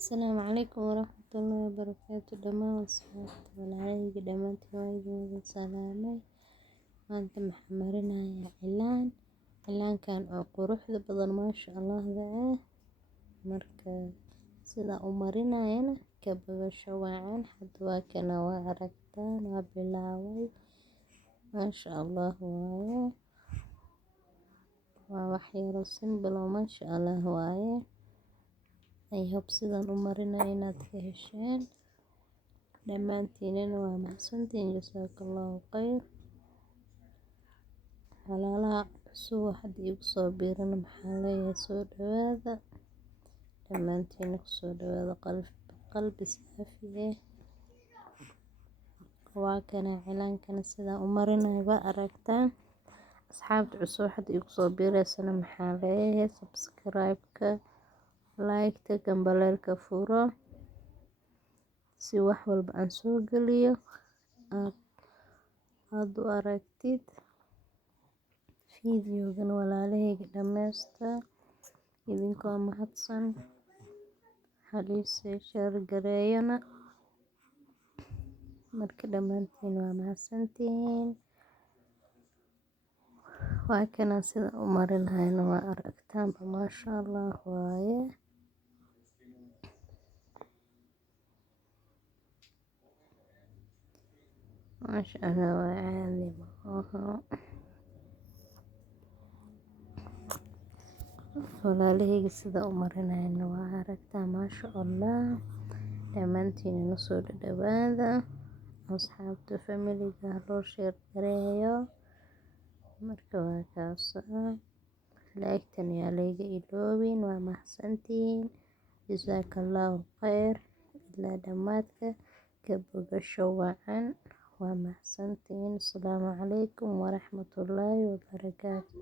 Asalaamu calaykum waraxmatullaahi wabarakaatu dhammaan asxaabta walaalahayga dhammaantiin waa idin wada salaamay. Maanta maxaan marinayaa cilaankan oo quruxda badan maasha Allahda ah. Marka sida u marinayana ka bogasho wacan hadda waa kana waa aragtaan waa bilaaway maasha Allah waaye. Waa wax yaro simple oo maasha Allah waaye. I hope sidan u marinayo inaad ka hesheen dhammaantiinana waa mahadsantiin jasaakallahu khayr. Walaalaha cusub hadda igu soo biirana maxaa leeyahay soo dhawaada dhammaantiin ku soo dhawaada qalbi saafi ah. Waa kana cilaankana sida u marinayo waa aragtaan. Asxaabta cusub hadda igu soo biireysana maxaa leeyahay subscribe-ka, like-ta, gambaleelka furo si wax walba aan soo geliyo aad u aragtid. Fiidiyowgan walaalahayga dhammaysta idinkoo mahadsan hadiisay share gareeyana marka dhammaantiin waa mahadsantiin. Waa kana sida u marinayna waa aragtaan maasha Allah waaye. maasha Allah waa caadi maaha. Walaalahayga sida u marinayna waa aragtaan maasha Allah. Dhammaantiin ina soo dhawaada asxaabta family-ga loo share gareeyo. Marka waa kaas like-tan yaa layga iloobin waa mahadsantiin. Jasaakallahu khayr ilaa dhamaadka ka bogasho wacan waa mahadsantiin. Asalaamu calaykum waraxmatullaahi wabarakaatu.